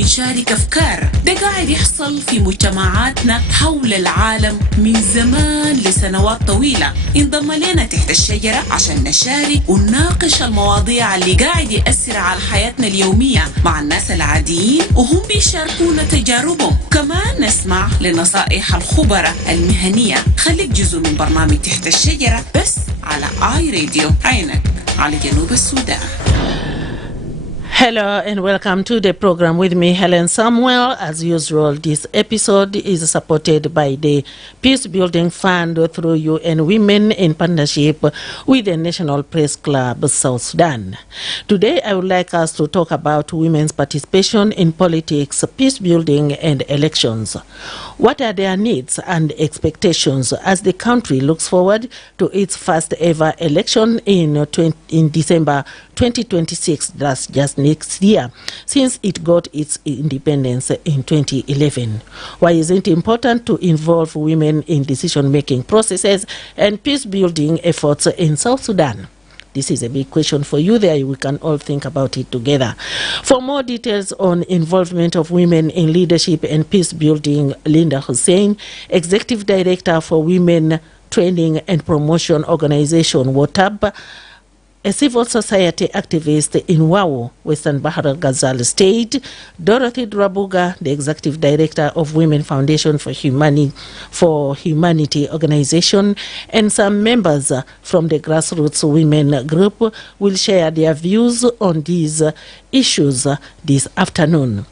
بنشارك أفكار. ده قاعد يحصل في مجتمعاتنا حول العالم من زمان لسنوات طويلة. انضم لنا تحت الشجرة عشان نشارك ونناقش المواضيع اللي قاعد يأثر على حياتنا اليومية مع الناس العاديين وهم بيشاركونا تجاربهم. كمان نسمع لنصائح الخبراء المهنية. خليك جزء من برنامج تحت الشجرة بس على آي راديو، عينك على جنوب السودان. Hello and welcome to the program with me, Hellen Samuel. As usual, this episode is supported by the Peace Building Fund through UN Women in partnership with the National Press Club South Sudan. Today, I would like us to talk about women's participation in politics, peace building, and elections. What are their needs and expectations as the country looks forward to its first ever election in December 2026, that's just next year, since it got its independence in 2011. Why is it important to involve women in decision-making processes and peace-building efforts in South Sudan? This is a big question for you there. We can all think about it together. For more details on involvement of women in leadership and peace building, Linda Hussein, Executive Director for Women Training and Promotion Organization, WOTAB, a civil society activist in Wau, Western Bahar al-Ghazal State, Dorothy Drabuga, the Executive Director of Women Foundation for Humanity Organization, and some members from the Grassroots Women Group will share their views on these issues this afternoon.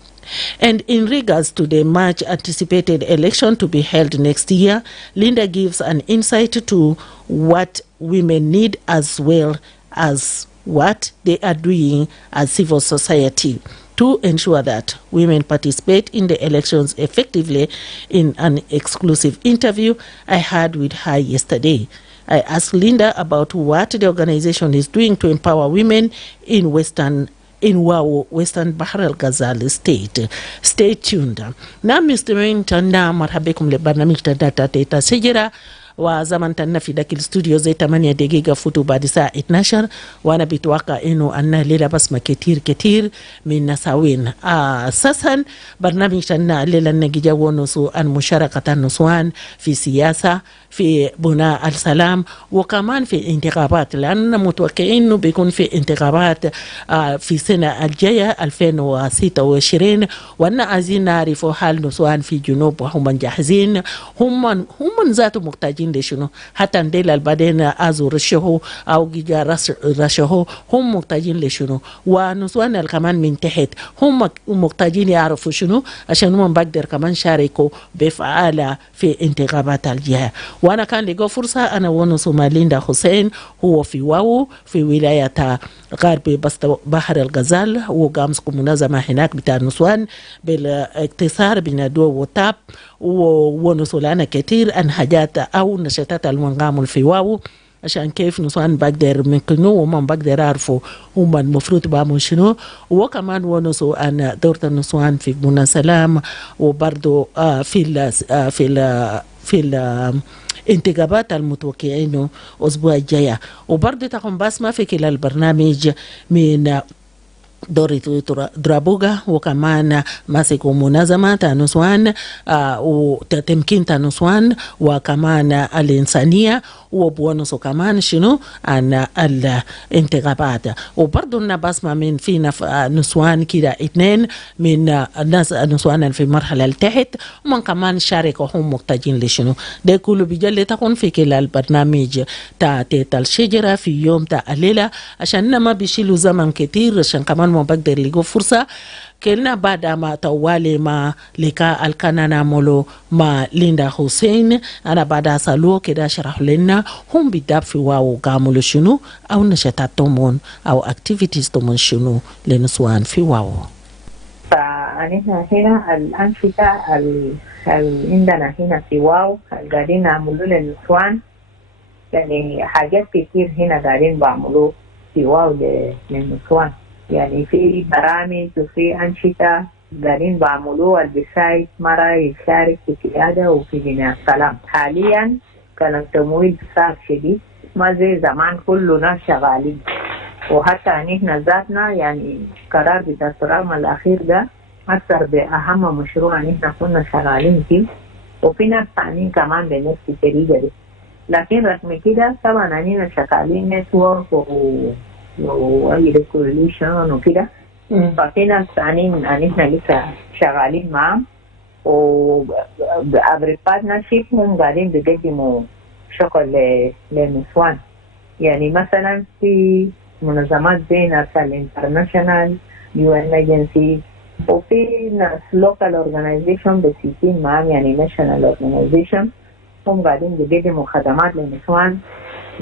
And in regards to the much anticipated election to be held next year, Linda gives an insight to what women need as well as what they are doing as civil society to ensure that women participate in the elections effectively. In an exclusive interview I had with her yesterday, I asked Linda about what the organization is doing to empower women in Wau, Western Bahar al-Ghazal State. Stay tuned. Na mistamiin tanda marhaba bikum libarnamij Tahta Shajara وزمن تنا في داك الاستوديو زي 8 دقيقة فوتوا بعد ساعة 12. وأنا بتوقع إنه أن ليلة بسمة كتير من نساوين. أساسا برنامج تنا الليلة نجي ونسو أن مشاركة النسوان في سياسة، في بناء السلام، وكمان في انتخابات، لأننا متوقعين إنه بيكون في انتخابات في سنة الجاية 2026، وأنا عايزين نعرف هل نسوان في جنوب هم جاهزين، هم ذاتهم محتاجين لشنو، حتى نديل البعدين أزور الشهو أو جيجا رشهو هم محتاجين لشنو، ونسوان كمان من تحت هم محتاجين يعرفوا شنو عشان هم بقدر كمان شاركوا بفعالة في انتخابات الجهة. وانا كان لقوا فرصة انا ونسو ليندا حسين، هو في واو في ولاية غرب بحر الغزال، وقامسكم منظمة هناك بتاع النسوان بالاختصار بندوه وتاب، ونسو لنا كتير عن حاجات او نشاطات المنقام في واو عشان كيف نسوان بقدر منكنو ومن بقدر أعرفوا هم المفروض بعمل شنو، وكمان ونسو أن دورة النسوان في بناء سلام، وبرضو في الانتخابات المتوقعين أسبوع الجاية. وبرضو تقوم بسمة في كلا البرنامج من دوري درابوغا، وكمان ماسكوا منظمة نسوان وتمكين نسوان، وكمان الإنسانية، وبونسو كمان شنو عن الانتخابات. وبرضو بسمع من في نسوان كده 2 من الناس نسوان في مرحلة التحت، ومن كمان شاركوا هم محتاجين لشنو. ده كله بيجلي تكون في كلا البرنامج تحت الشجرة في يوم الليلة، عشان ما بيشيلوا زمن كتير، عشان كمان ما بقدر لقوا فرصة. كلنا بعد ما توالي ما لقاء الكنانا مولو مع ليندا حسين، أنا بعد أسألوه كده شرح لنا هم بدأ في واو قاموا شنو أو نشاطاتهم أو activities تمون شنو لنسوان في واو. فأنا هنا الأنشطة عندنا هنا في واو قاعدين نعملوا للنسوان، يعني حاجات كتير هنا قاعدين بعملوا في واو للنسوان، يعني في برامج وفي أنشطة قاعدين بعملوها بيساعد مرة يشارك في قيادة وفي بناء السلام. حاليا كان التمويل صعب شديد، ما زي زمان كلنا شغالين، وحتى نحن ذاتنا يعني قرار بتاع الترام الأخير ده أكثر بأهم مشروع نحن كنا شغالين فيه، وفي ناس ثانيين كمان بنفس الطريقة دي. لكن رغم كده طبعا أننا شغالين نتورك وأي ريكوليشن وكده، ففي ناس ثانيين نحن لسه شغالين معهم، وبأبري بارتنرشيب هم قاعدين بيقدموا شغل للنسوان. يعني مثلا في منظمات زي ناس الانترناشونال UN agency، وفي ناس local organization بسيطين معهم يعني national organization، هم قاعدين بيقدموا خدمات للنسوان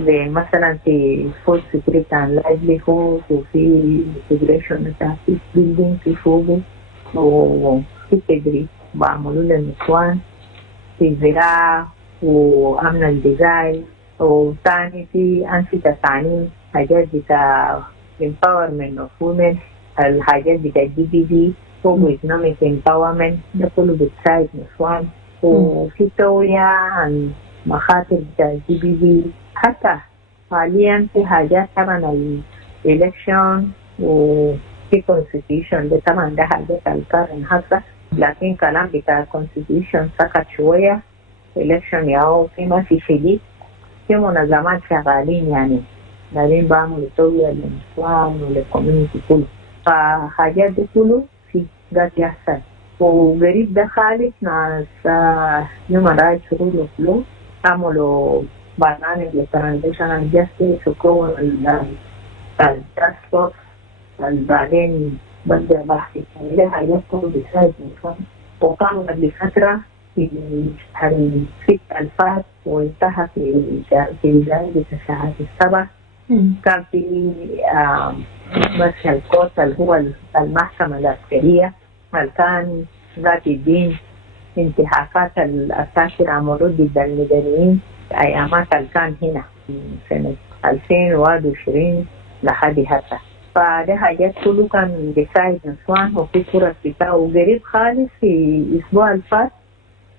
زي مثلا في food security and livelihood، وفي integration بتاع peace building في فوق، وفي تدريب بعملوا للنسوان في الزراعة وأمن الغذائي، وثاني في أنشطة ثانية حاجات بتاع empowerment of women، الحاجات بتاع DBD هو economic empowerment، ده كله بتساعد نسوان. وفي توعية عن مخاطر بتاع DBD. حتى حاليا في حاجات طبعا الإلكشن وفي constitution، ده طبعا ده حاجات القرن هسه، لكن كلام بتاع constitution سكت شوية. election ياهو في ما في شديد، في منظمات شغالين يعني قاعدين بعملوا توعية للنسوان وللكوميونتي كله، فحاجات دي كله في قاعد يحصل. وقريب ده خالص ناس human rights rule of law عملوا برنامج لترانزيشنال جاستيس، وكون التاسك فورس بعدين بدأ بحث ده حاجات كله بتساعد النسوان. وكانوا قبل فترة في شهر 6 الفات وانتهى في جائزة الشهر 7. كان في بس الكورت اللي هو المحكمة العسكرية اللي كان ذات الدين انتهاكات الأساكر عملوا ضد المدنيين أيامات اللي كان هنا سنة 2021 لحد هسه. فده حاجات كله كان بيساعد نسوان وفي فرص بتاعه. وقريب خالص في الأسبوع الفات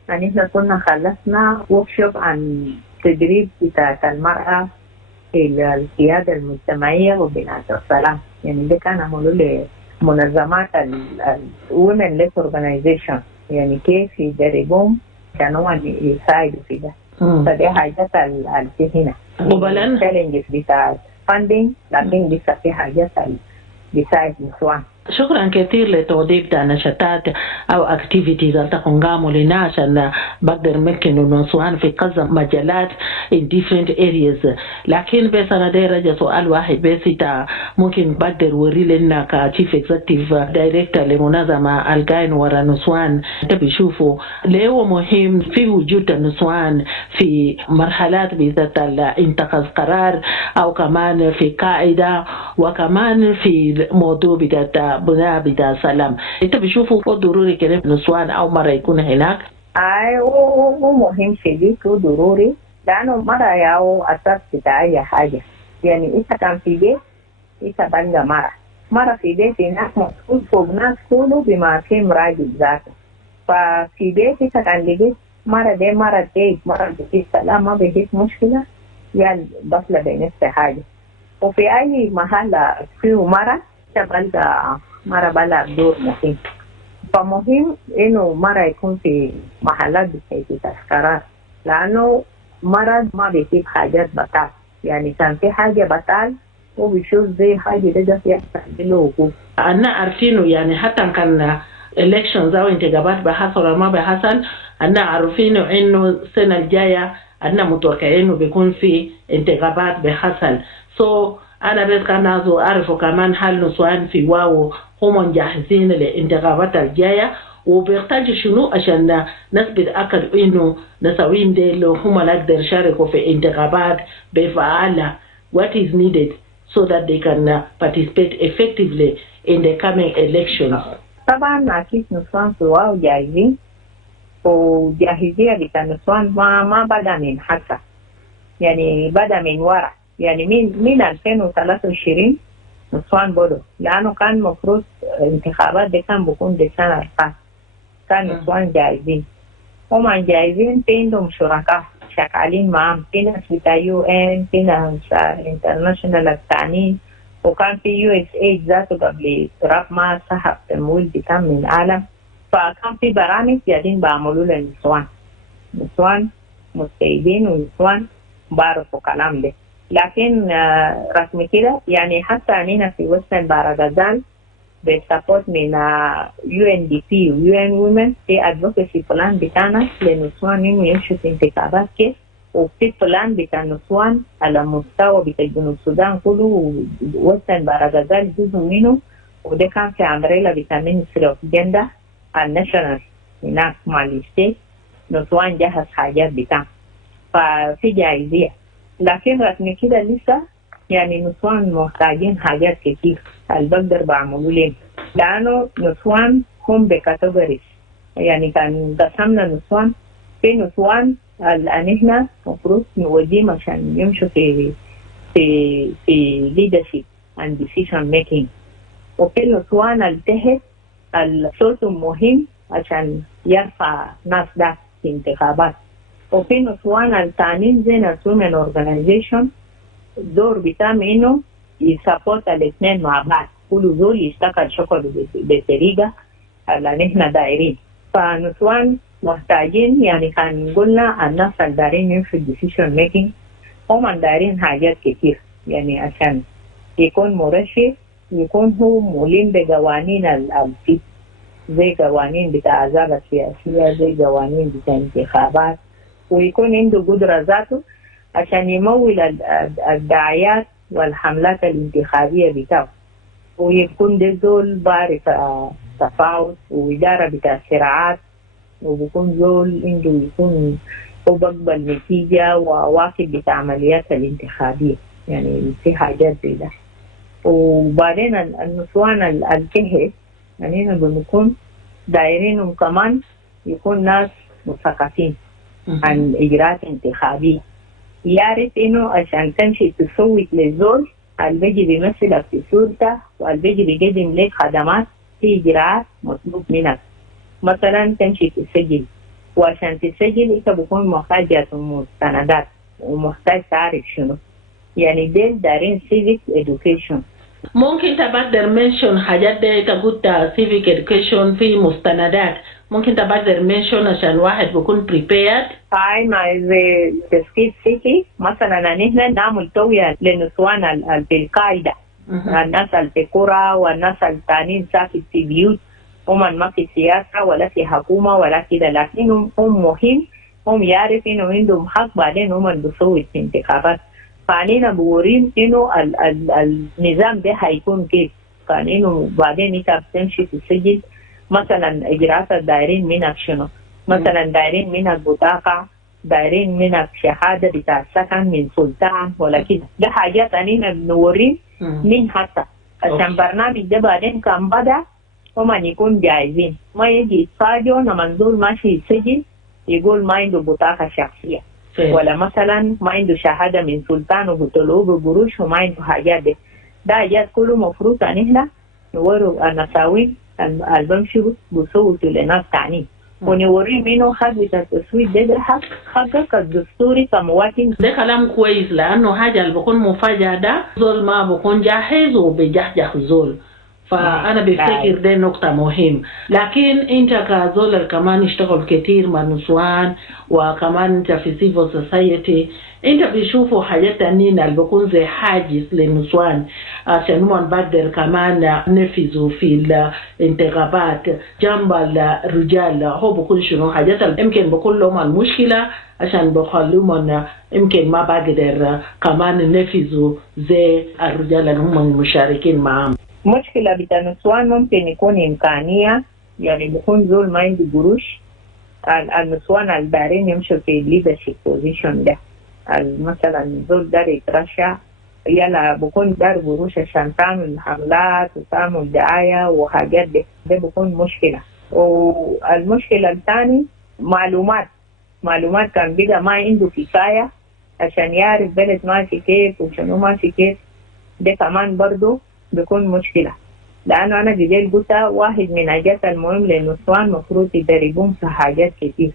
يعني احنا كنا خلصنا وركشوب عن تدريب بتاعت المرأة في القيادة المجتمعية وبناء السلام. يعني ده كان عملوا لمنظمات Women Led Organization، يعني كيف يدربهم كانوا يساعدوا في ده. فدي حاجات اللي هنا وبلن challenges بتاعت funding، لكن لسه في حاجات بيساعد نسوان. شكرا كثير لتوضيح نشاطات أو activities التقنقام لنا عشان بقدر ممكن النسوان في كذا مجالات in different areas. لكن بس أنا داير سؤال واحد بس ممكن بقدر وري لنا كchief executive director لمنظمة القاين ورا نسوان تبيشوفوا ليه هو مهم في وجود النسوان في مرحلات بذات اتخاذ قرار أو كمان في قاعدة وكمان في موضوع بتاع بناء بتاع سلام. انت بتشوفوا ضروري كده نسوان او مرة يكون هناك؟ هو مهم شديد وضروري، لانه مرة ياو اساس بتاع اي حاجة. يعني انت كان في بيت انت بلغ مرة في بيت هناك مسؤول فوق ناس كله بما في مراجل ذاته. ففي بيت انت كان لقيت مرة دي مرة دي مرة بتجيب سلام ما بيجيب مشكلة، يعني بطلة بنفس حاجة. وفي أي محل فيه مرة تبقى مرة بلا دور مهم. فمهم إنه مرة يكون في محلات بتاعت تذكارات، لأنه مرة ما بيجيب حاجات بطال. يعني كان في حاجة بطال وبيشوف زي حاجة ده في يحصل له وقوف. أنا عارفينه يعني حتى كان elections أو انتخابات بحصل ولا ما بحصل، أنا عارفينه إنه السنة الجاية أنا متوقعين إنه بيكون في انتخابات بحصل. أنا بس كان عايزو أعرفه كمان هل نسوان في واو هم جاهزين للانتخابات الجاية وبيحتاجوا شنو عشان نثبت أكد إنه نسوين ديل هم نقدر يشاركوا في انتخابات بفعالة. What is needed so that they can participate effectively in the coming elections. طبعا أكيد نسوان في واو جاهزين، وجاهزية بتاع نسوان ما بدأ من حتى يعني بدأ من ورا. يعني من 2023 نسوان بدو، لأنه كان مفروض انتخابات دي كان بكون دي سنة الفات. كان نسوان جاهزين، هم جاهزين في عندهم شركاء شغالين معهم، في ناس بتاع UN، في ناس انترناشونال الثانيين، وكان في USA ذاته قبل تراب ما سحب تمويل بتاع من العالم، فكان في برامج قاعدين بعملوا للنسوان، نسوان مستعدين ونسوان بعرفوا كلام ده. لكن رسم كده يعني حتى هنا في وستن باراغازال بالسبورت من UNDP و UN Women في advocacy plan بتاعنا للنسوان إنه يمشوا في انتخابات كيف، وفي بلان بتاع النسوان على مستوى بتاع جنوب السودان كله ووستن باراغازال جزء منه، وده كان في عمريلا بتاع Ministry of Gender الناشونال هناك مع الستيت. نسوان جهز حاجات بتاع ففي جايزية، لكن رسمي كده لسه يعني نسوان محتاجين حاجات كتير اللي بقدر بعملوا لهم، لأنه نسوان هم بكاتيجوريز. يعني كان قسمنا نسوان في نسوان اللي احنا المفروض نوديهم عشان يمشوا في leadership and decision making، وفي نسوان التحت الصوت مهم عشان يرفع ناس ده في انتخابات، وفي نسوان التانيين زي نسوان organization دور بتاعهم انه يسابورت الاثنين مع بعض، كل زول يشتغل شغل بطريقه اللي نحن دايرين. فنسوان محتاجين يعني كان قلنا الناس اللي دايرين يمشوا decision making هم دايرين حاجات كتير، يعني عشان يكون مرشح يكون هو ملم بقوانين الفي زي قوانين بتاع الأحزاب السياسية، زي قوانين بتاع انتخابات، ويكون عنده قدرة ذاته عشان يمول الدعايات والحملات الانتخابية بتاعه، ويكون ده زول بعرف تفاوض وإدارة بتاع الصراعات، وبيكون زول عنده يكون هو بقبل نتيجة وواقف بتاع عمليات الانتخابية، يعني في حاجات زي ده. وبعدين النسوان الكهف يعني بنكون دايرينهم كمان يكون ناس مثقفين عن إجراءات انتخابية، يعرف إنه عشان تمشي تصوت للزول اللي بيجي بيمثلك في السلطة واللي بيجي بيقدم لك خدمات، في إجراءات مطلوب منك. مثلا تمشي تسجل، وعشان تسجل أنت بكون محتاج مستندات ومحتاج تعرف شنو، يعني دارين civic education. ممكن تقدر منشن حاجات دي تقول civic education في مستندات، ممكن تقدر منشن عشان واحد بيكون prepared. هاي ما زي تسكيت سيتي مثلا نحن نعمل توية للنسوان اللي في القاعدة، الناس اللي في قرى والناس التانيين ساكت في بيوت، هم ما في سياسة ولا في حكومة ولا كده، لكن هم مهم هم يعرف إنه عندهم حق، بعدين هم اللي بيصوت في انتخابات. فعنينا بورين إنه النظام ده هيكون كيف، كان إنه بعدين إنت بتمشي تسجل مثلا إجراءات الدائرين منك شنو، مثلا دايرين منك بطاقة، دايرين منك شهادة بتاع سكن من سلطان ولا كده، ده حاجات أنينا بنورين من حتى عشان برنامج ده بعدين كان بدأ هم يكون جاهزين، ما يجي يتفاجئوا لما نزول ماشي يسجل يقول ما عنده بطاقة شخصية ولا مثلا ما عنده شهادة من سلطان وبطلوه بقروش وما عنده حاجات دي. ده حاجات كله مفروض أنينا نوروا النساوين البمشوا بصوتوا لناس تانيين ونوري منه حق بتاع التصويت، ده حقك الدستوري كمواطن. ده كلام كويس لأنه حاجة اللي بكون مفاجأة ده زول ما بكون جاهز وبيجحجح زول، فأنا بفتكر ده نقطة مهم. لكن أنت كزول كمان اشتغل كتير مع نسوان وكمان أنت في civil society، أنت بيشوفوا حاجات تانيين اللي بكون زي حاجز للنسوان عشان هم نقدر كمان نفذوا في الانتخابات جنب الرجال، هو بكون شنو حاجات يمكن بكون لهم المشكلة عشان بخلوهم يمكن ما بقدر كمان نفذوا زي الرجال اللي هم المشاركين معهم. مشكلة بتاع النسوان ممكن يكون إمكانية، يعني بيكون زول ما عنده قروش، النسوان الدارين يمشوا في leadership position ده، مثلا زول دار يترشح يلا بكون دار قروش عشان تعمل حملات وتعمل دعاية وحاجات دي، ده بكون مشكلة. والمشكلة الثاني معلومات كان بقى ما عنده كفاية عشان يعرف بلد ماشي كيف وشنو ماشي كيف، ده كمان برضو بيكون مشكلة، لأنه أنا جديد قلت واحد من حاجات المهم للنسوان مفروض يدربون في حاجات كتير.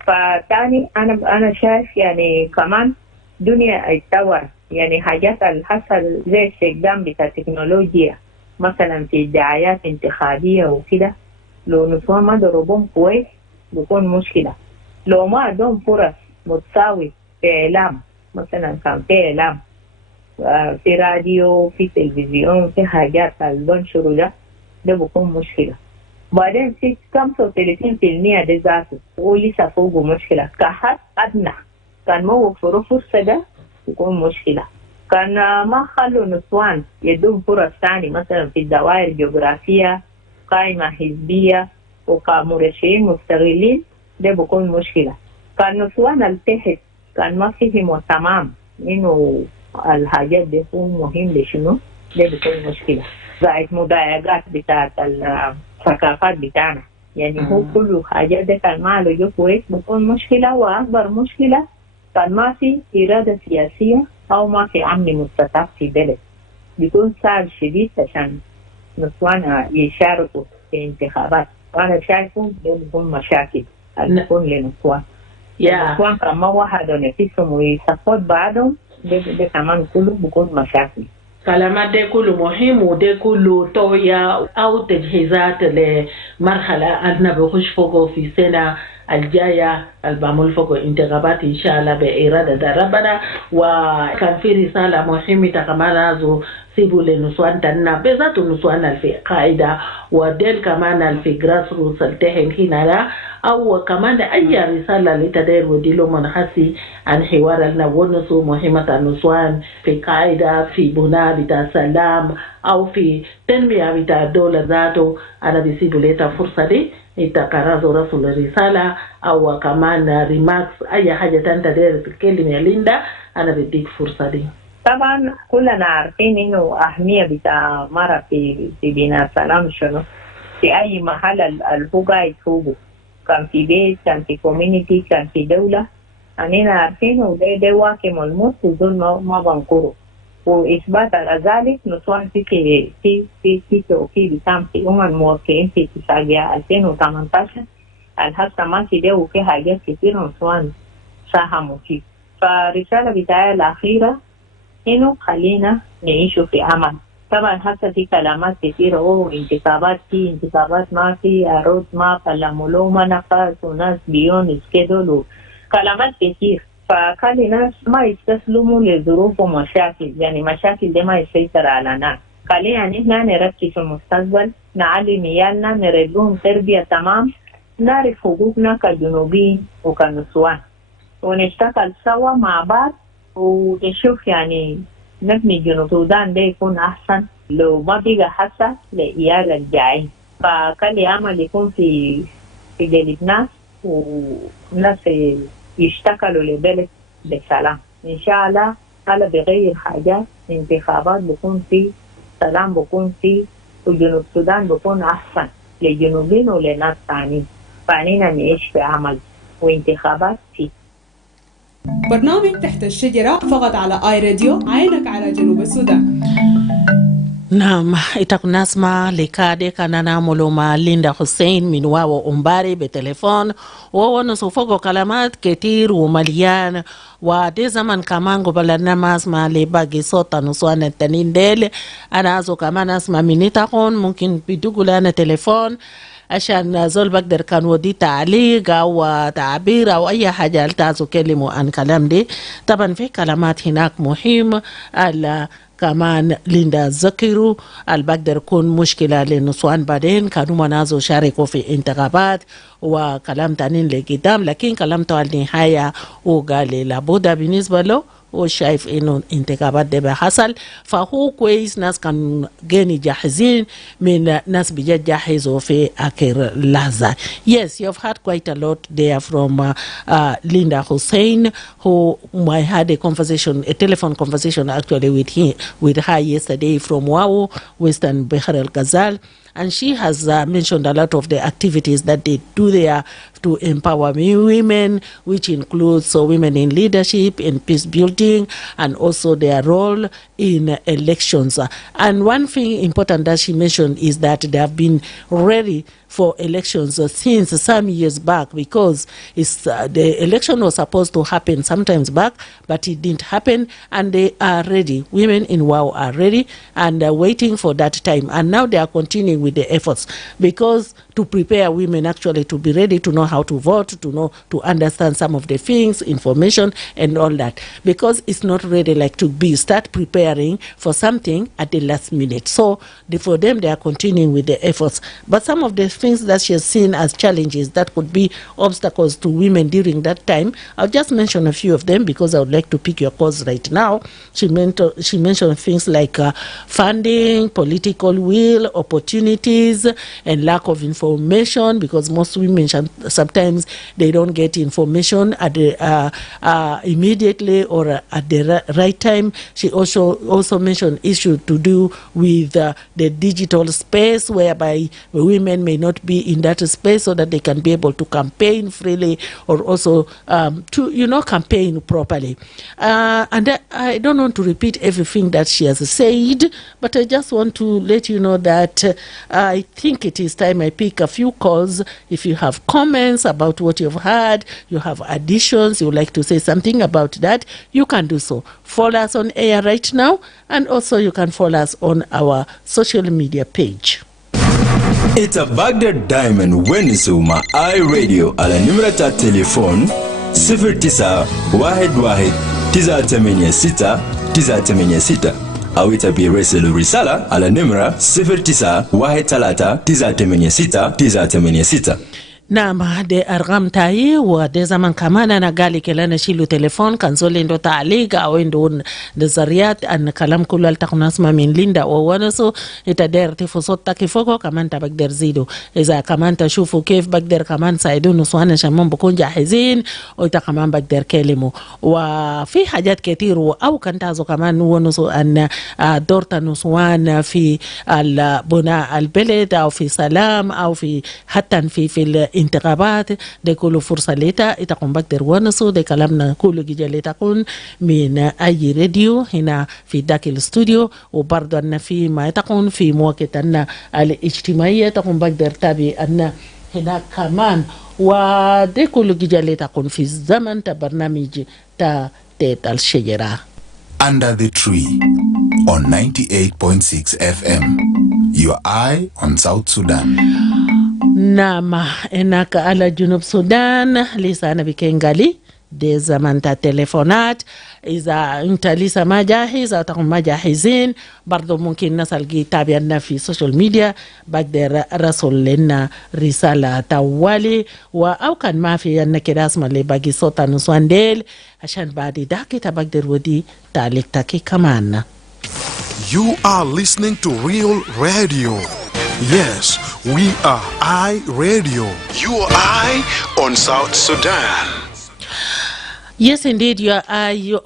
فتاني أنا شايف يعني كمان دنيا اتطور، يعني حاجات اللي حصل زي استخدام بتاع تكنولوجيا مثلا في دعايات انتخابية وكده، لو نسوان ما ضربهم كويس بيكون مشكلة. لو ما عندهم فرص متساوي في إعلام، مثلا كان في إعلام في راديو في تلفزيون في حاجات البنشر ده بيكون مشكلة. بعدين في 35% ده ذاته ولسه فوقه مشكلة. كحد أدنى كان ما وفروا فرصة ده يكون مشكلة. كان ما خلوا نسوان يدوم فرص ثاني مثلا في الدوائر الجغرافية قائمة حزبية وكمرشحين مستغلين، ده بيكون مشكلة. كان نسوان التحت كان ما فهموا تمام إنه الحاجات دي هو مهم لشنو، ده بيكون مشكلة. زائد مضايقات بتاعت الثقافات بتاعنا، يعني هو كل حاجات ده كان ما له كويس بيكون مشكلة. وأكبر مشكلة كان ما في إرادة سياسية أو ما في أمن مستتب في بلد، بيكون صعب شديد عشان نسوان يشاركوا في انتخابات. وأنا شايفه ده بيكون مشاكل اللي بيكون لنسوان. نسوان كان ما وحدوا نفسهم ويسقط بعضهم، ده كمان كله بيكون مشاكل. كلامات ده كله مهم وده كله تويا أو تجهيزات لمرحلة أننا بخش فوقه في سنة الجاية البعمل فوق انتخابات إن شاء الله بإرادة ربنا. وكان في رسالة مهمة كمان هذا سيبوا لنسوان تنا بذات نسوان في قاعدة وديل كمان في جراس روس التهن هنا، أو كمان أي رسالة لتدير وديلو منحسي عن حوار النونسو مهمة النسوان في قاعدة في بناء بتاع سلام أو في تنمية بتاع الدولة ذاته. أنا بسيبوا ليتا فرصة دي يتكرروا رسول الرسالة أو كمان ريماكس أي حاجة تدير تتكلم يا ليندا، أنا بديك فرصة دي. طبعا كلنا عارفين انه اهميه بتاع مرة في بناء سلام شنو في اي محل هو قاعد فوقه، كان في بيت كان في كوميونيتي كان في دوله، اننا عارفينه ده واقع ملموس ودول ما بنكره. واثبات على ذلك نسوان في توكيل بتاعهم في موقعين في اتفاقية 2018 الهسه ما في ده، وفي حاجات كتير نسوان ساهموا فيه. فرسالة بتاعي الأخيرة إنه خلينا نعيشوا في أمل. طبعا هسه في كلامات كثيرة، انتخابات في انتخابات ما في عروض ما فلمولو ما نقاس وناس بيون اسكيدول كلامات كثير. فخلي ناس ما يستسلموا لظروف ومشاكل، يعني مشاكل دي ما يسيطر على ناس. خلينا نحن نركز في المستقبل، نعلم عيالنا، نربيهم تربية تمام، نعرف حقوقنا كجنوبيين وكنسوان، ونشتغل سوا مع بعض ونشوف يعني نبني جنوب السودان ده يكون أحسن لو ما بقى حسن لعيال الجايين. فخلي أمل يكون في قلب ناس وناس يشتغلوا لبلد بسلام. إن شاء الله على بغير حاجات انتخابات بكون في سلام، بكون في وجنوب السودان بكون أحسن للجنوبين ولناس ثانيين. فعنينا نعيش في عمل وانتخابات فيه. برنامج تحت الشجرة فقط على آي راديو، عينك على جنوب السودان. نعم itakuwa nasma lekade kanana muluma Linda Hussein min wao umbari betelefon wao nusufoko kalamat ketir ومليان ودي زمن كمان قبل نماز ما لباقي صوت نسوان التنين أنا أزو كمان أسمع مني تقون ممكن بيدوغل أنا تليفون عشان زول بقدر كان ودي تعليق أو تعبير أو أي حاجة تازو كلموا عن كلام دي. طبعا في كلمات هناك مهم كمان ليندا ذكروا البقدر يكون مشكلة للنسوان بعدين كانوا منازو شاركوا في انتخابات وكلام تانين لقدام، لكن كلامته على النهاية وقال لابد بالنسبة له وشايف انه انتخابات ده بحصل، فهو كويس ناس كانوا جاني جاهزين من ناس بجد جاهزوا في آخر لحظة. Yes, you've had quite a lot there from Linda Hussein, who I had a conversation, a telephone conversation actually with her yesterday from Wau, Western Bahar al-Ghazal. And she has mentioned a lot of the activities that they do there to empower women, which includes women in leadership, in peace building, and also their role in elections. And one thing important that she mentioned is that they have been ready for elections since some years back, because the election was supposed to happen sometimes back, but it didn't happen, and they are ready. Women in WOW are ready and waiting for that time, and now they are continuing with the efforts, because to prepare women actually to be ready to know how to vote, to understand some of the things, information and all that, because it's not ready like to start preparing for something at the last minute. So for them, they are continuing with the efforts. But some of the things that she has seen as challenges that could be obstacles to women during that time, I'll just mention a few of them because I would like to pick your calls right now. She mentioned things like funding, political will, opportunities, and lack of information, because most women sometimes they don't get information at the immediately or at the right time. She also mentioned issue to do with the digital space, whereby women may not be in that space so that they can be able to campaign freely, or also to campaign properly. And I don't want to repeat everything that she has said, but I just want to let you know that I think it is time I pick a few calls. If you have comments about what you've heard, you have additions, you would like to say something about that, you can do so. Follow us on air right now, and also you can follow us on our social media page. It's a Baghdad Diamond Wenisuma iRadio على نمرة التليفون 0911-986-986 أو يرسل رسالة على نمرة 0913-986-986. Naam, de argam tai wa de zaman kamana na gali kelana shilu telefon kanzole ndo taaliga au ndo nazariat an kalam kulu altakunasma min linda o wanaso itader tifusot takifoko kamanta bagder zido iza kamanta shufu kif bagder kaman saidu nuswana shamam bukun jahizin o ita kaman bagder kelimu wa fi hajat ketiru au kantazo kaman wanaso an dorta nuswana fi al-buna al-beled au fi salam au fi hatan fi انتخابات دي كله فرصة ليتا يتقون بقدر ونسو دي كلامنا كله جيجا ليتقون من أي راديو هنا في داك الاستوديو وبرضو أن في ما يتقون في مواقع أن الاجتماعية تقون بقدر تابي أن هنا كمان ودي كله جيجا ليتقون في الزمن تبرنامج تا تيت الشجرة Under the Tree on 98.6 FM. Your eye on South Sudan. Nama enaka ala Junub Sudan lisa na bikengali de zamanta telefonat إذا أنت لسه ما جاهز أو تكون ما جاهزين برضو ممكن نسأل تابعنا في السوشيال ميديا بقدر رسول لنا رسالة توالي أو كان ما في أنك رسمة اللي باقي صوتا نسوان ديل عشان بعد داكي تبقدر ودي تعليق تاكي كمان. You are listening to Real Radio. Yes, we are iRadio. You are I on South Sudan. Yes, indeed, you are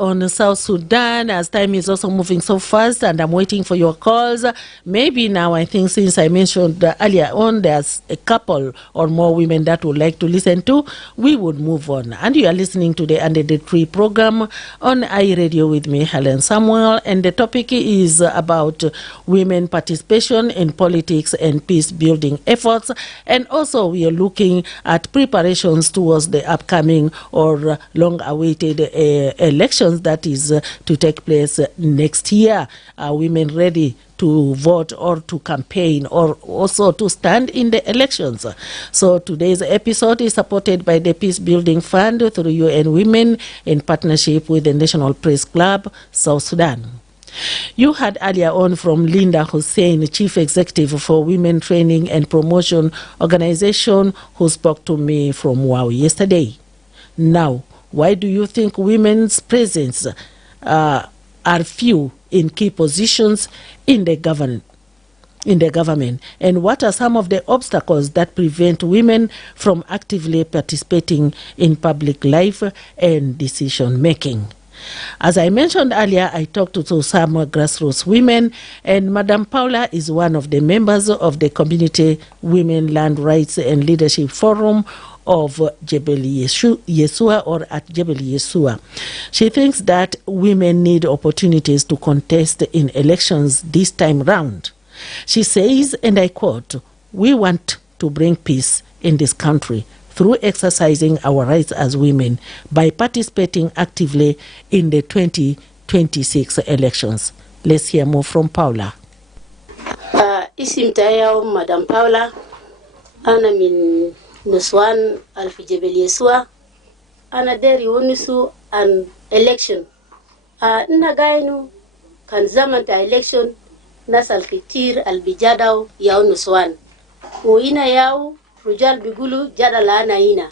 on South Sudan, as time is also moving so fast, and I'm waiting for your calls. Maybe now, I think since I mentioned earlier on, there's a couple or more women that would like to listen to, we would move on. And you are listening to the Under the Tree program on iRadio with me, Hellen Samuel, and the topic is about women participation in politics and peace-building efforts. And also, we are looking at preparations towards the upcoming or long-awaited elections that is to take place next year. Are women ready to vote or to campaign or also to stand in the elections? So today's episode is supported by the Peace Building Fund through UN Women in partnership with the National Press Club, South Sudan. You heard earlier on from Linda Hussein, Chief Executive for Women Training and Promotion Organization, who spoke to me from WOW yesterday. Now, why do you think women's presence are few in key positions in the government? And what are some of the obstacles that prevent women from actively participating in public life and decision making? As I mentioned earlier, I talked to some grassroots women, and Madam Paula is one of the members of the Community Women Land Rights and Leadership Forum of Jebel Yeshua or at Jebel Yeshua. She thinks that women need opportunities to contest in elections this time round. She says, and I quote, "We want to bring peace in this country through exercising our rights as women by participating actively in the 2026 elections." Let's hear more from Paula. Isim tayo Madam Paula, ana min nuswan alfi Jebel Yeshua, ana deri wonisu an election. Ina gainu kan zaman ta election nasal kitir albijadaw yaw nuswan. Ina yaw rujal bigulu jadala ana ina.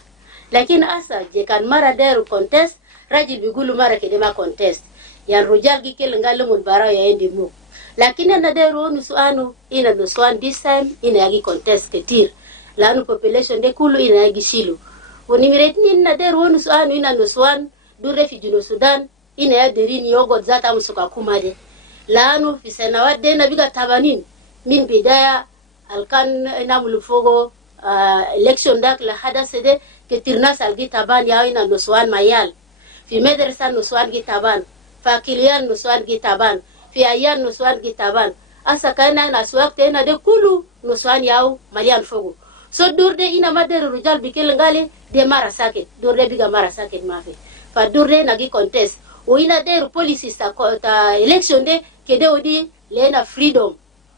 Lakin asa je kan mara deru contest, rajil bigulu mara kedema contest. Yan rujal gikel ngalumun bara ya endi mu. Lakini na deru nusuanu ina nuswan this time ina yagi contest ketir. Lanu population de kulu ina yagi shilu. Wonimiretni na deru nusuanu ina nuswan du refugee no Sudan ina ya derini yogot zata musuka kumade. Lanu fisena wadde na biga tabanin min bidaya alkan ina mulufogo election dak la hada sede ketirna salgi taban ya ina nuswan mayal. Fi madrasa nuswan gi taban. Fa kilian nuswan gi taban. Fi ayan nuswan gi taban. Asa kana na swakte na de kulu nuswan yaw malian fogo. So durde ina madere rujal bikel ngale de mara saket. Durde biga mara saket mafi. Fa durde nagi contest. O ina der policy ta election de kede odi lena freedom.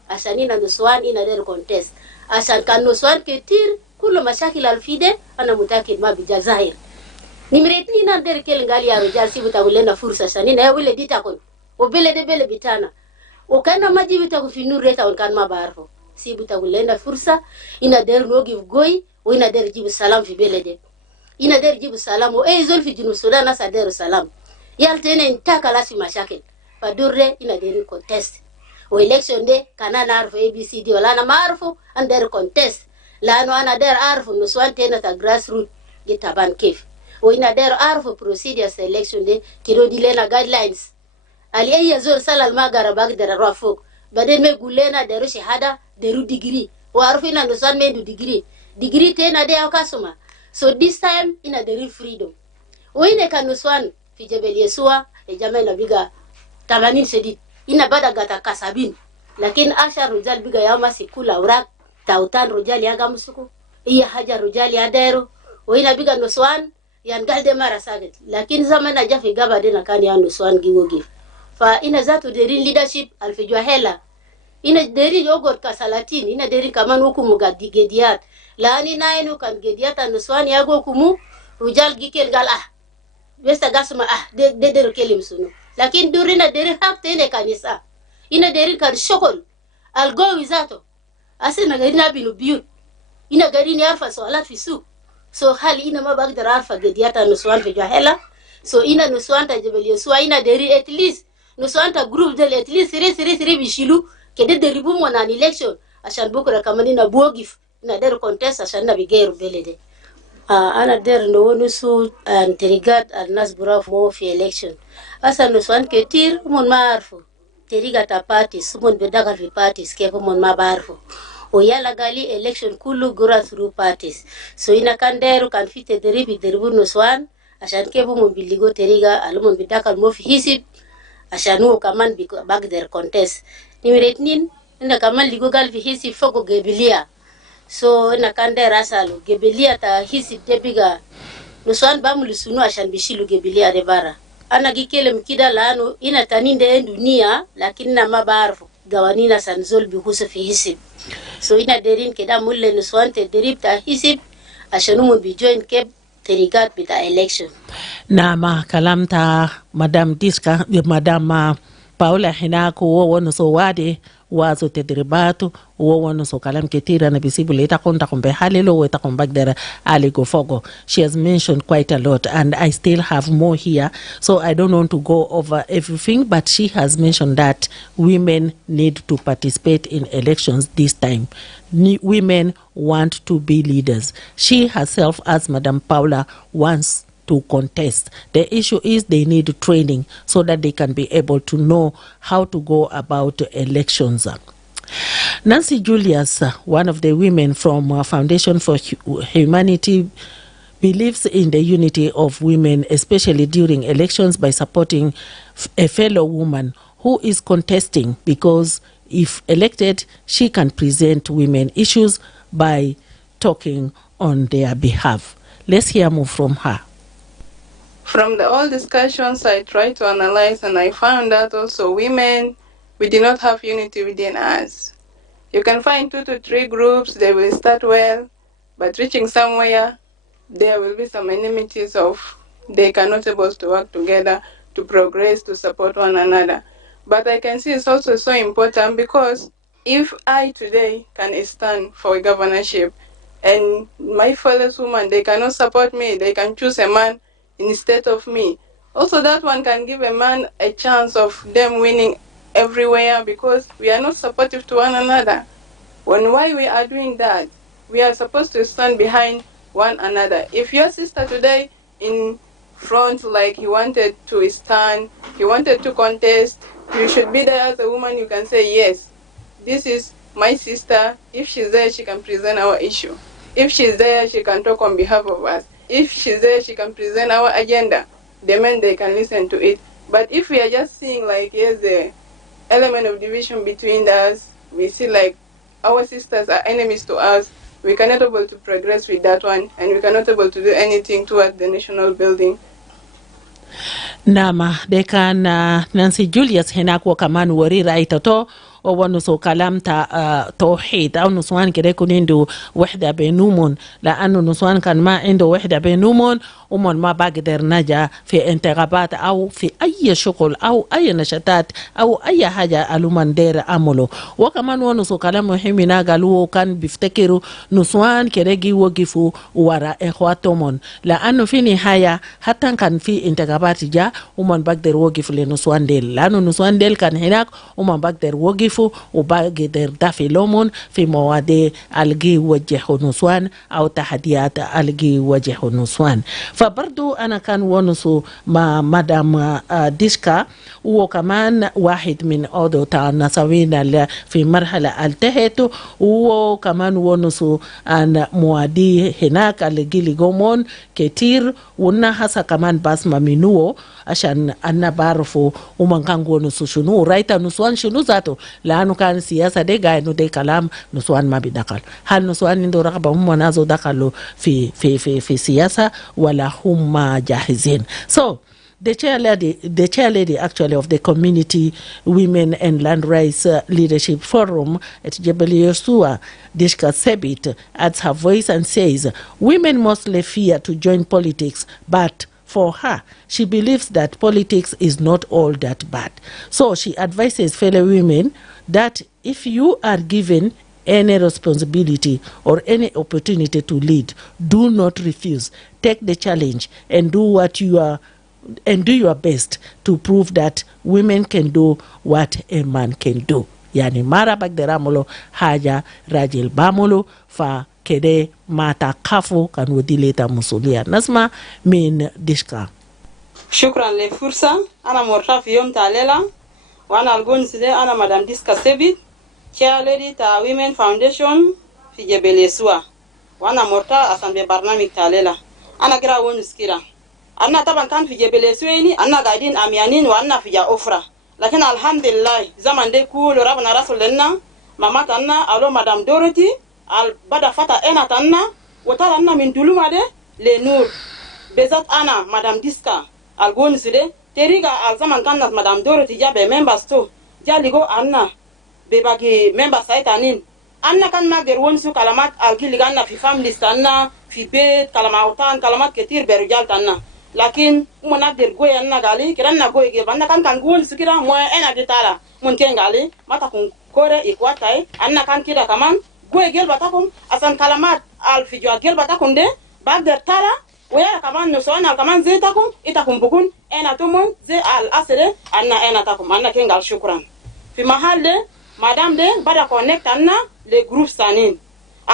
Asani na nuswan ina der contest. Asan kan nuswan ketir kulu mashakil alfide ana mutakid ma bijazahir. Nimretni na der kel ngali ya rujal sibuta ulena fursa sani na wile ditakon. O bele de bele bitana. O kana majibi ta kufinur reta on kan mabarfo. Sibuta ulena fursa ina der no give goy o ina der jibu salam fi bele de. Ina der jibu salam o zol fi junub Sudan asa der salam. Yaltene intaka lasi mashakil. Padurre ina der contest. O election de kanana arfo ABCD wala na marfo and der contest. Lano ana der arfo no swante na ta grassroots gitaban kif. O ina der arfo procedures election de kiro dilena guidelines. Ali ay zor salal magara bag der rafok. Baden me gulena deru shahada deru degree. O arfo ina no swan me du degree. Degree tena de akasuma. So this time ina der freedom. O ina kanuswan fi Jebel Yeshua e jamena biga tabanin sedit. Ina bada gata kasabin. Lakin asha rujal biga yama sikula urak. Tautan rujal yaga musuku. Iya haja rujal ya deru. O ina biga nuswan yan galde mara saget. Lakin zaman na jafi gaba dina kani ya nuswan giwogi. Fa ina zatu derin leadership alfijwa hela. Ina derin yogurt kasalatin. Ina derin kaman hukumu gediat. Laani nainu kan gediata nuswan yago kumu. Rujal gikel gal Besta gasuma de kelim sunu. Lakin durina deri hak tene kanisa. Ina deri kan shokol. Algo wizato. Ase na gari na binu biyut. Ina gari ni arfa so alat fisu. So hali ina mabag dar arfa gediata nuswan fi jahela. So ina nuswan ta Jebel Yeshua ina deri at least. Nuswan ta group del at least siri bishilu. Kede deri bumu na election. Ashan bukura kamani na buogif. Ina deri contest ashan na bigairu belede. Ana der no wonusu terigat alnas buraf mo fi election. Asa nuswan ketir mon marfu. Terigat a parties mon bedagal fi parties kepo mon mabarfu. O yala gali election kulu gura through parties. So ina kan deru kan fite deribi deribu nuswan ashan kepo mon biligo teriga alumon bedakal mo fi hisib ashanu kaman bag der contest. Nimeretnin ina kaman ligo gal fi hisib foko gebilia. So na kande rasalu gebelia ta hisi debiga nuswan bamuli sunu ashan bishilu gebelia de bara ana gikele mkida lanu ina taninde dunia lakini na mabarfu gawanina sanzol bihusu fi hisib. So ina derin keda mulle nuswan te derib ta hisib ashanu mun bi join keb terigat bita election. Na ma kalamta Madam Diska Madam Paula hinako wono so wade wazo tedribatu wono so kalam ketira na bisibu leta konta kombe halelo weta kombagdera aligo fogo. She has mentioned quite a lot and I still have more here, so I don't want to go over everything, but she has mentioned that women need to participate in elections this time. Women want to be leaders. She herself, as Madam Paula, wants to contest. The issue is they need training so that they can be able to know how to go about elections. Nancy Julius, one of the women from Foundation for Humanity, believes in the unity of women, especially during elections, by supporting a fellow woman who is contesting, because if elected, she can present women issues by talking on their behalf. Let's hear more from her. From the all discussions, I tried to analyze, and I found that also women, we do not have unity within us. You can find 2 to 3 groups, they will start well, but reaching somewhere, there will be some enmities of they cannot able to work together to progress, to support one another. But I can see it's also so important, because if I today can stand for a governorship and my fellow women, they cannot support me, they can choose a man instead of me. Also that one can give a man a chance of them winning everywhere, because we are not supportive to one another. Why we are doing that? We are supposed to stand behind one another. If your sister today in front, like he wanted to stand, he wanted to contest, you should be there as a woman. You can say, yes, this is my sister. If she's there, she can present our issue. If she's there, she can talk on behalf of us. If she's there, she can present our agenda. The men, they can listen to it. But if we are just seeing like, yes, the element of division between us, we see like our sisters are enemies to us, we cannot able to progress with that one, and we cannot able to do anything towards the national building. Nama dekan Nancy Julius henakwa kaman warira itato o wanuso kalamta توحيد أو نسوان كده يكون عنده وحدة بينهم، لأنه نسوان كان ما عنده وحدة بينهم ومن ما بقدر نجا في انتخابات أو في أي شغل أو أي نشاطات أو أي حاجة ألومن دير أمله. وكمان ونسو كلام مهمنا قالوا كان بيفتكروا نسوان كده يوقفوا وراء إخواتهم، لأنه في نهاية حتى كان في انتخابات جا ومن بقدر وقف لنسوان ديل، لأنه نسوان ديل كان هناك ومن بقدر وقف وبقدر دافع لهم في مواضيع الجي وجه نسوان أو تحديات الجي وجه نسوان. فبرضو أنا كان ونسو مع مدام ديشكا، وكمان واحد من عضو تاع نسوين في مرحلة التهت، وكمان ونسو عن مواضيع هناك الجي لقومون كتير، ونحسا كمان باسما منو عشان أنا بعرفه ومن كان ونسو شنو رايتا نسوان شنو ذاته، لأنه كان سياسة دي قاعد دي كلام نسوان ما بيدخل. هل نسوان عنده رغبة هم نازو دخلوا في سياسة ولا هم جاهزين؟ So the chair lady actually of the Community Women and Land Rights Leadership Forum at Jebel Yosua, Dishka Sebit, adds her voice and says women mostly fear to join politics, but for her, she believes that politics is not all that bad. So she advises fellow women that if you are given any responsibility or any opportunity to lead, do not refuse. Take the challenge and do what you are, and do your best to prove that women can do what a man can do. Yani mara bagderamulo haja rajil bamulo fa kede mata kafu kan وديلتا مسؤولية. نسمع من ديشكا. شكرا للفرصة. أنا مرحبا في يوم تعليلا، وأنا الجون سيدي أنا مدام ديشكا سيبيت، chair lady تا Women Foundation في جبل يسوع، وأنا مرحبا أصلا ببرنامج تعليلا. أنا كرا ونس كرا. أنا طبعا كان في جبل يسوعني، أنا قاعدين أميانين وأنا في جا لكن الحمد لله زمان دي كل ربنا رسول لنا ماما تنا ألو مدام دورتي بدا فتا انا تنا وترى انا من دلوما دي لنور بذات انا مدام ديسكا الجون سيدي تريغا الزمان كانت مدام دورتي جابه ممبرز تو جاليغو انا بباقي ممبرز سايتانين انا كان ما غير ونسو كلمات الجي لغانا في فاميلي تنا في بيت كلمات كتير برجال تنا، لكن وما نقدر قوي انا قالي كرنا قوي جيب انا كان قول سكيرا مو انا دي تالا ممكن قالي ما تكون كوري اكواتاي انا كان كده كمان قوي جيل بتاكم اصلا كلمات الفيديو جيل بتاكم ده بقدر تالا ويا كمان نسوانا كمان زي تاكم اتاكم بكون انا تومون زي الاصل انا تاكم انا كان قال شكرا في محل ده مدام ده بدا كونكت انا لجروب سانين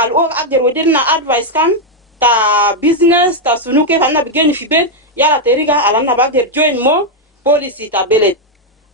الو اقدر ودينا ادفايس كان تا بيزنس تا سنوكي فانا بيجي في بيت يلا تريغا على انا بقدر جوين مو بوليسي تا بلد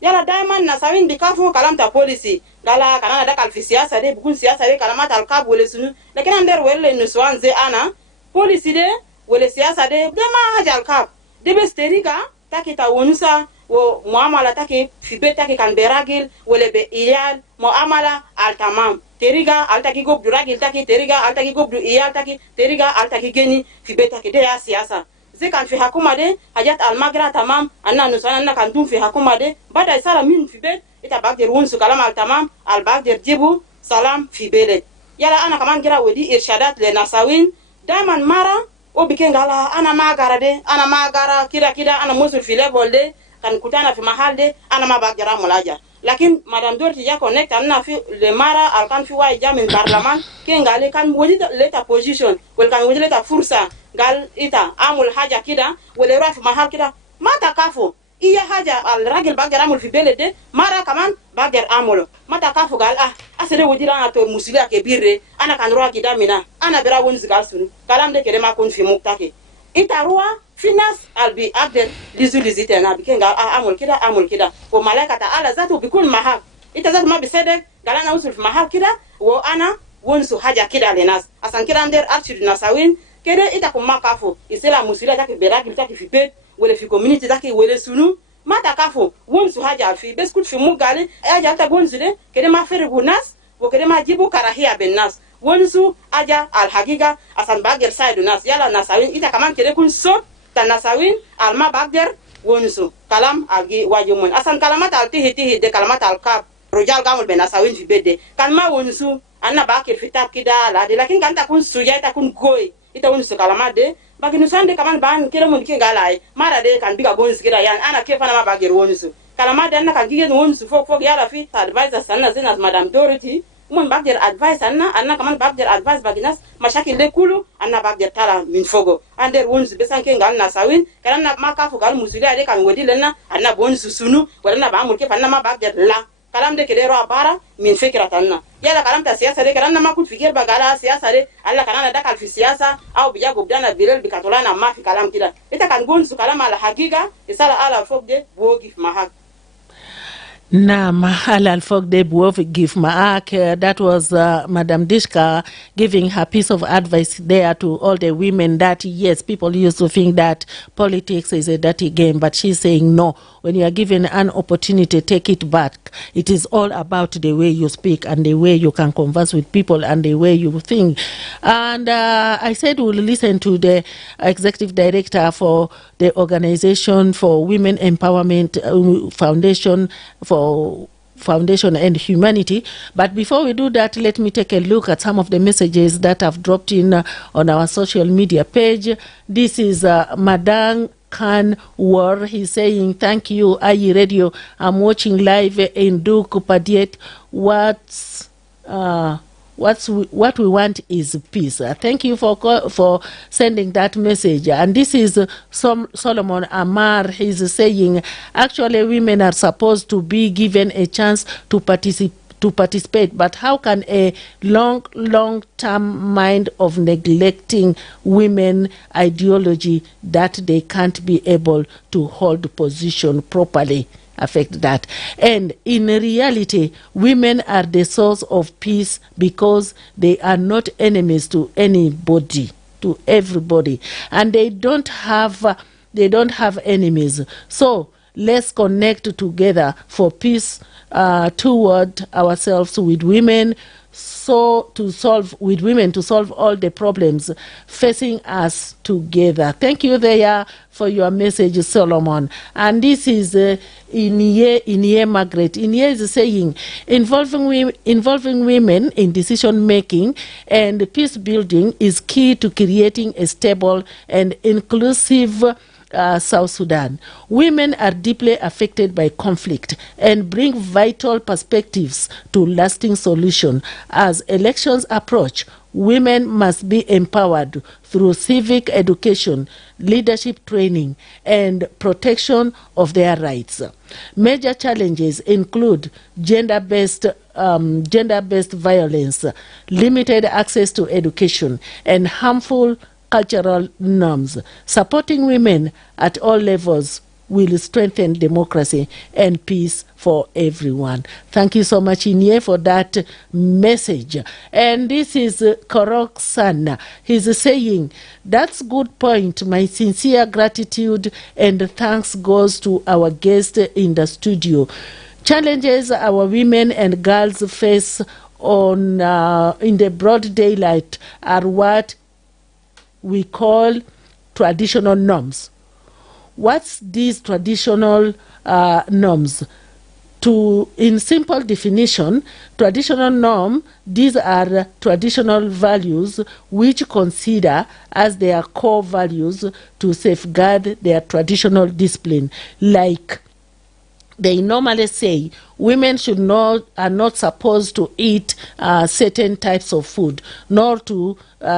يلا دايما نساوين بكافو كلام تا بوليسي قال كان داك في السياسه دي بكون سياسه دي كلامات الكاب ولا سنو، لكن اندر ولا النسوان زي انا بوليسي دي wala siyasa de ma hajal kap de be sterika taki ta wonusa wo muamala taki fibe taki kan beragil wala be iyal muamala al tamam teriga al taki gob duragil taki teriga al taki gob du iyal taki teriga al taki geni fibe taki de ya siyasa zikan fi hakuma de hajat al magra tamam anna nusana anna kan tum fi hakuma de bada sara min fibe ita bagder wonsu kalam al tamam al bagder jibu salam fi beled yala ana kaman gira wedi irshadat le nasawin daman mara o bikengala ana magara de ana magara kida ana musul fi level de kan kutana fi mahal de ana ma bagera mulaja lakin madam dorti ya connect anna fi le mara al kan fi wai jamin parliament kengale kan wedi leta position wel kan wedi leta fursa gal ita amul haja kida wala rafi mahal kida mata kafo iya haja al ragil bagger amul fi belede mara kaman bagger amul mata kafu gal asere wudira na to musila ke birre ana kan ruwa kida mina ana bera won zigal sunu kalam de kede ma kun fi muktake ita ruwa finas albi abder lizite na bikenga amul kida ko malaika ta ala zatu bikun mahal ita zatu ma bisede galana usul fi mahal kida wo ana wonsu haja kida lenas asan kida nder archid nasawin kede ita kuma kafu isela musila take beragil take fi pet wala fi community take wala sunu mata kafo wonsu haja fi beskut fi mugale aja ta gonsu de kede ma fere gunas wo kede ma jibu karahia ben nas wonsu aja al hagiga asan bagger side nas yala nasawin ita kaman kede kun so ta nasawin al ma bagger wonsu kalam agi wajumun asan kalamat al tihi de kalamat al kab rojal gamul ben nasawin fi bede kalma wonsu anna bakir fitab kida la de lakin kan ta kun suya ta kun goy ita wonsu kalamat de baginu sande kaman ban kira mun ke galai mara de kan biga gonsu kira yan ana ke fana ma bagir wonsu kalama de na kan gige wonsu fok yala fi advisor sanna zinas madam dorothy mun bagir advice anna kaman bagir advice baginas mashakil de kulu anna bagir tala min fogo ander wonsu besan ke ngal na sawin kana na maka fu gal musuli de kan wodi lenna anna wonsu sunu wala na ba mul ke fanna ma bagir la kalam de kedero abara min fikra tanna yala kalam ta siyasa de kana ma kut fikir bagala siyasa de alla kana da kal fi siyasa au biya gubdana bilal bikatolana ma fi kalam kida ita kan gonsu kalam ala hagiga isala ala fogde bogi mahak Naam, Halal Fogde Buov give Maak. That was Madam Dishka giving her piece of advice there to all the women that, yes, people used to think that politics is a dirty game, but she's saying no. When you are given an opportunity, take it back. It is all about the way you speak and the way you can converse with people and the way you think. And I said we'll listen to the executive director for the Organization for Women Empowerment Foundation and Humanity. But before we do that, let me take a look at some of the messages that have dropped in on our social media page. This is Madang Khan War. He's saying, thank you, IE Radio. I'm watching live in Duk Padiet. What we want is peace. Thank you for sending that message. And this is Solomon Amar. He's saying, actually, women are supposed to be given a chance to participate, but how can a long-term mind of neglecting women ideology that they can't be able to hold position properly affect that? And in reality, women are the source of peace because they are not enemies to anybody, to everybody, and they don't have enemies. So let's connect together for peace toward ourselves with women, so to solve all the problems facing us together. Thank you there for your message, Solomon. And this is Inye Margaret. Inye is saying, involving women in decision making and peace building is key to creating a stable and inclusive South Sudan. Women are deeply affected by conflict and bring vital perspectives to lasting solution. As elections approach, women must be empowered through civic education, leadership training, and protection of their rights. Major challenges include gender-based violence, limited access to education, and harmful cultural norms. Supporting women at all levels will strengthen democracy and peace for everyone. Thank you so much, Inye, for that message. And this is Korok San. He's saying, that's good point. My sincere gratitude and thanks goes to our guest in the studio. Challenges our women and girls face on in the broad daylight are what we call traditional norms. What's these traditional norms? In simple definition, traditional norm, these are traditional values which consider as their core values to safeguard their traditional discipline. Like they normally say, women are not supposed to eat certain types of food, nor to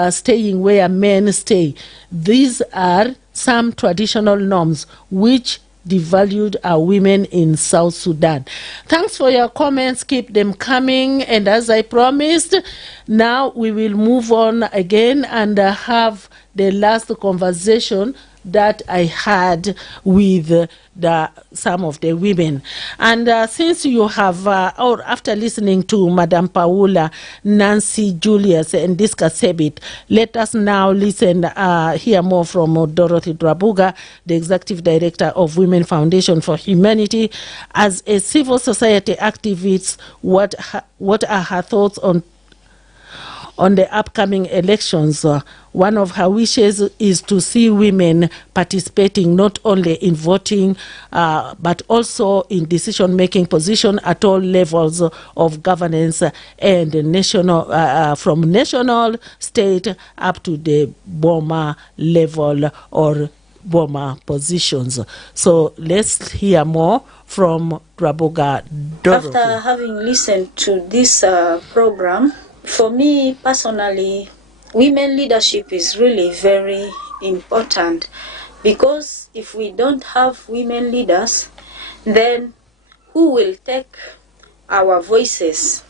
staying where men stay. These are some traditional norms which devalued our women in South Sudan. Thanks for your comments. Keep them coming. And as I promised, now we will move on again and have the last conversation that I had with some of the women. And since you have, or after listening to Madam Paula, Nancy Julius, and Diska Sebit, let us now hear more from Dorothy Drabuga, the Executive Director of Women Foundation for Humanity. As a civil society activist, what are her thoughts on the upcoming elections? One of her wishes is to see women participating not only in voting but also in decision-making position at all levels of governance and national, from national, state up to the Boma level or Boma positions. So let's hear more from Drabuga Dorothy. After having listened to this program, for me personally, women leadership is really very important, because if we don't have women leaders, then who will take our voices?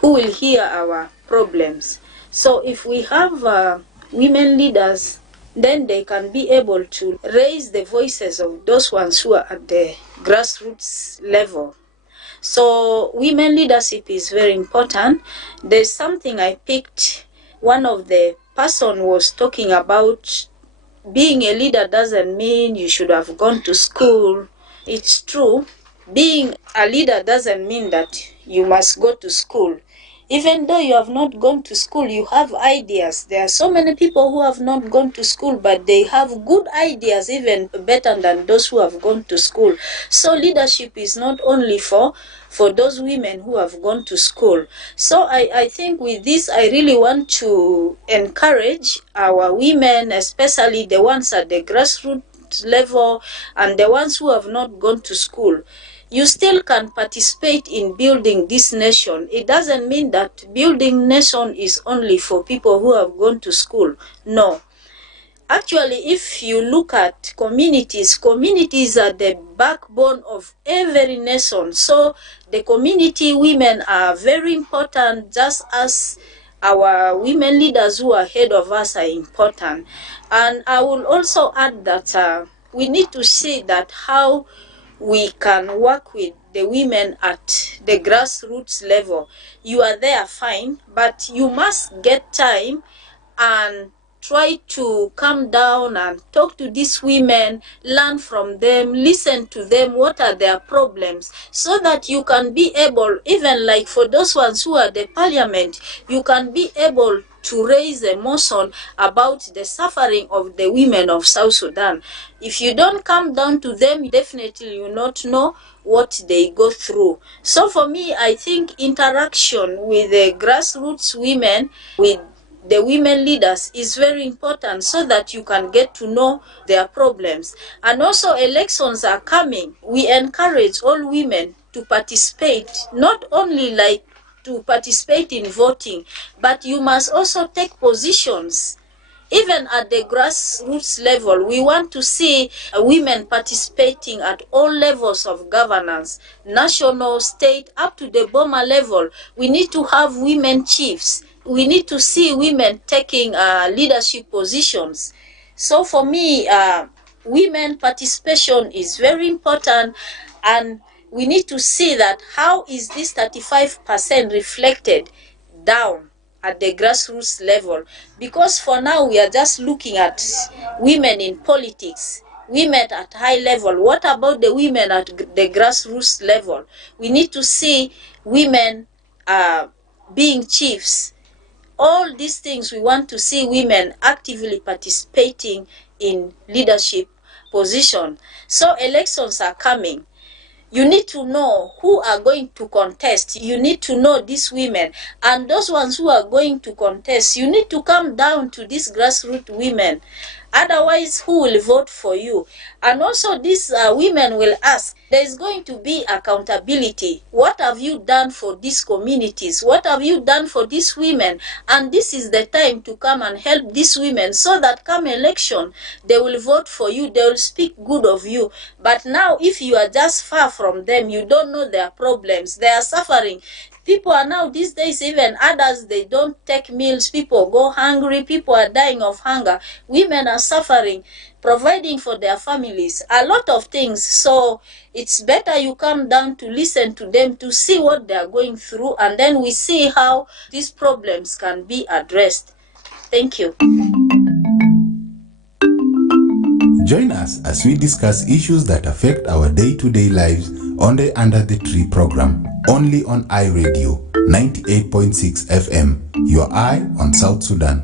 Who will hear our problems? So if we have women leaders, then they can be able to raise the voices of those ones who are at the grassroots level. So women leadership is very important. There's something I picked. One of the person was talking about being a leader doesn't mean you should have gone to school. It's true. Being a leader doesn't mean that you must go to school. Even though you have not gone to school, you have ideas. There are so many people who have not gone to school, but they have good ideas, even better than those who have gone to school. So leadership is not only for those women who have gone to school. So I think with this, I really want to encourage our women, especially the ones at the grassroots level and the ones who have not gone to school. You still can participate in building this nation. It doesn't mean that building nation is only for people who have gone to school. No. Actually, if you look at communities are the backbone of every nation. So the community women are very important, just as our women leaders who are ahead of us are important. And I will also add that we need to see that how we can work with the women at the grassroots level. You are there, fine, but you must get time and try to come down and talk to these women, learn from them, listen to them, what are their problems, so that you can be able, even like for those ones who are the parliament, you can be able to raise a motion about the suffering of the women of South Sudan. If you don't come down to them, definitely you not know what they go through. So for me, I think interaction with the grassroots women, with the women leaders is very important, so that you can get to know their problems. And also elections are coming. We encourage all women to participate, not only like to participate in voting, but you must also take positions. Even at the grassroots level, we want to see women participating at all levels of governance, national, state, up to the Boma level. We need to have women chiefs. We need to see women taking leadership positions. So for me, women participation is very important, and we need to see that how is this 35% reflected down at the grassroots level, because for now we are just looking at women in politics, women at high level. What about the women at the grassroots level? We need to see women being chiefs. All these things, we want to see women actively participating in leadership position. So elections are coming. You need to know who are going to contest. You need to know these women. And those ones who are going to contest, you need to come down to these grassroots women. Otherwise, who will vote for you? And also these women will ask, there is going to be accountability. What have you done for these communities? What have you done for these women? And this is the time to come and help these women so that come election, they will vote for you, they will speak good of you. But now, if you are just far from them, you don't know their problems, they are suffering. People are now, these days, even others, they don't take meals. People go hungry. People are dying of hunger. Women are suffering, providing for their families. A lot of things. So it's better you come down to listen to them, to see what they are going through, and then we see how these problems can be addressed. Thank you. Join us as we discuss issues that affect our day-to-day lives on the Under the Tree program, only on iRadio 98.6 FM, your eye on South Sudan.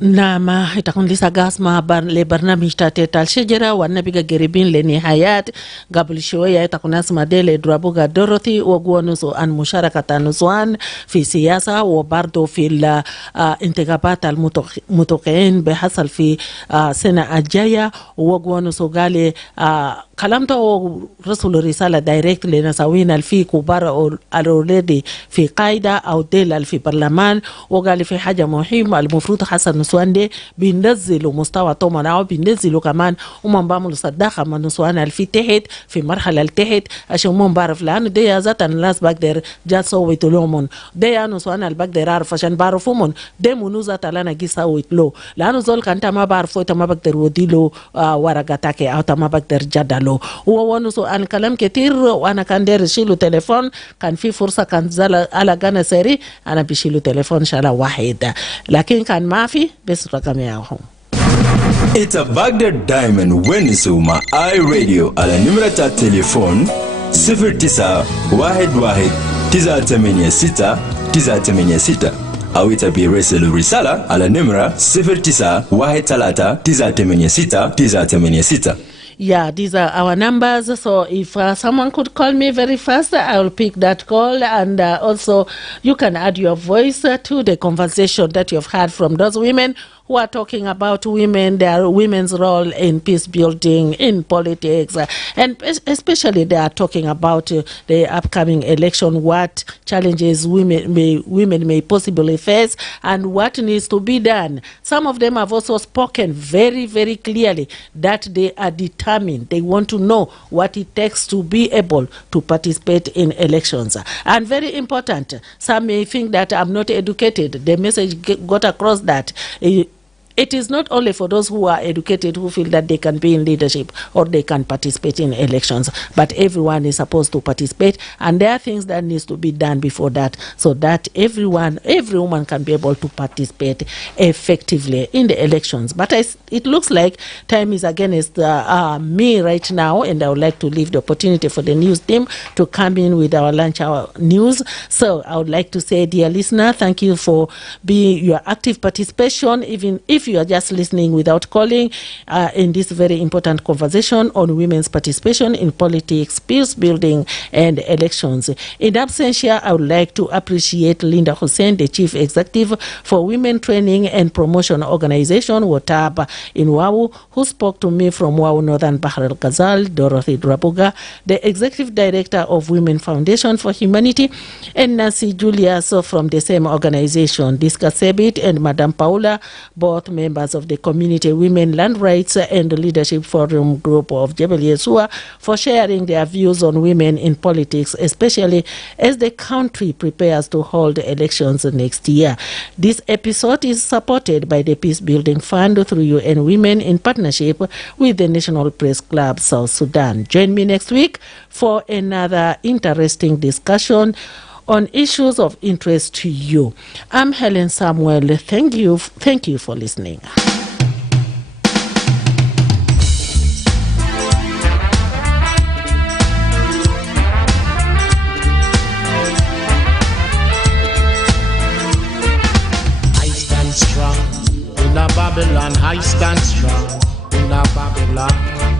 نعم تكون لسه قاسمة لبرنامج تاتيت الشجرة والنبي قريبين لنهايات. قبل شوية تكون اسمها ديل درابوغا دورثي وقوانوسو عن مشاركة النسوان في سياسة وبرضو في الانتخابات المتوقعين بحصل في سنة الجاية. وقوانوسو قال كلامته رسل رسالة دايركت لنساوين الفي كبار الأولادي في قاعدة أو ديل في برلمان، وقال في حاجة مهمة المفروض حسن نسوان دي بينزلوا مستوى طمنا وبينزلوا كمان ومن بعملوا صداقة من نسوان الفي تحت في مرحلة التحت عشان ما بعرف لأنه دي ذات الناس بقدر جات صوت لهم دي نسوان اللي بقدر أعرف عشان بعرفهم دي منو ذات لنا جي صوت له لأنه زول كانت ما بعرفه أنت ما بقدر وديله ورقتك أو أنت ما بقدر جدله. هو نسوان كلام كتير وأنا كان داير أشيله تليفون، كان في فرصة كان زال على جانا سري أنا بشيله تليفون شالا واحد لكن كان ما في بس رقم ياهم. It's a Baghdad Diamond Wenisuma iRadio على نمرة التليفون 0911-986-986 أو يتبيرسل رسالة على نمرة 0913-986-986. Yeah, these are our numbers. So if someone could call me very fast, I will pick that call. And also, you can add your voice to the conversation that you've had from those women who are talking about women, their women's role in peace building, in politics, and especially they are talking about the upcoming election, what challenges women may possibly face, and what needs to be done. Some of them have also spoken very, very clearly that they are determined. They want to know what it takes to be able to participate in elections. And very important, some may think that I'm not educated. The message got across that it is not only for those who are educated who feel that they can be in leadership or they can participate in elections, but everyone is supposed to participate, and there are things that needs to be done before that so that every woman can be able to participate effectively in the elections. But it looks like time is against me right now, and I would like to leave the opportunity for the news team to come in with our lunch hour news. So I would like to say, dear listener, thank you for your active participation, even if you are just listening without calling, in this very important conversation on women's participation in politics, peace building, and elections. In absentia, I would like to appreciate Linda Hussein, the Chief Executive for Women Training and Promotion Organization, WOTAB, in Wawu, who spoke to me from Wawu, Northern Bahr el Ghazal, Dorothy Drabuga, the Executive Director of Women Foundation for Humanity, and Nancy Julius from the same organization, Diska Sebit and Madame Paula, both members of the Community Women Land Rights and Leadership Forum Group of Jebel Yesua for sharing their views on women in politics, especially as the country prepares to hold elections next year. This episode is supported by the Peace Building Fund through UN Women in partnership with the National Press Club South Sudan. Join me next week for another interesting discussion on issues of interest to you. I'm Helen Samuel. Thank you for listening. I stand strong in a Babylon. I stand strong in a Babylon.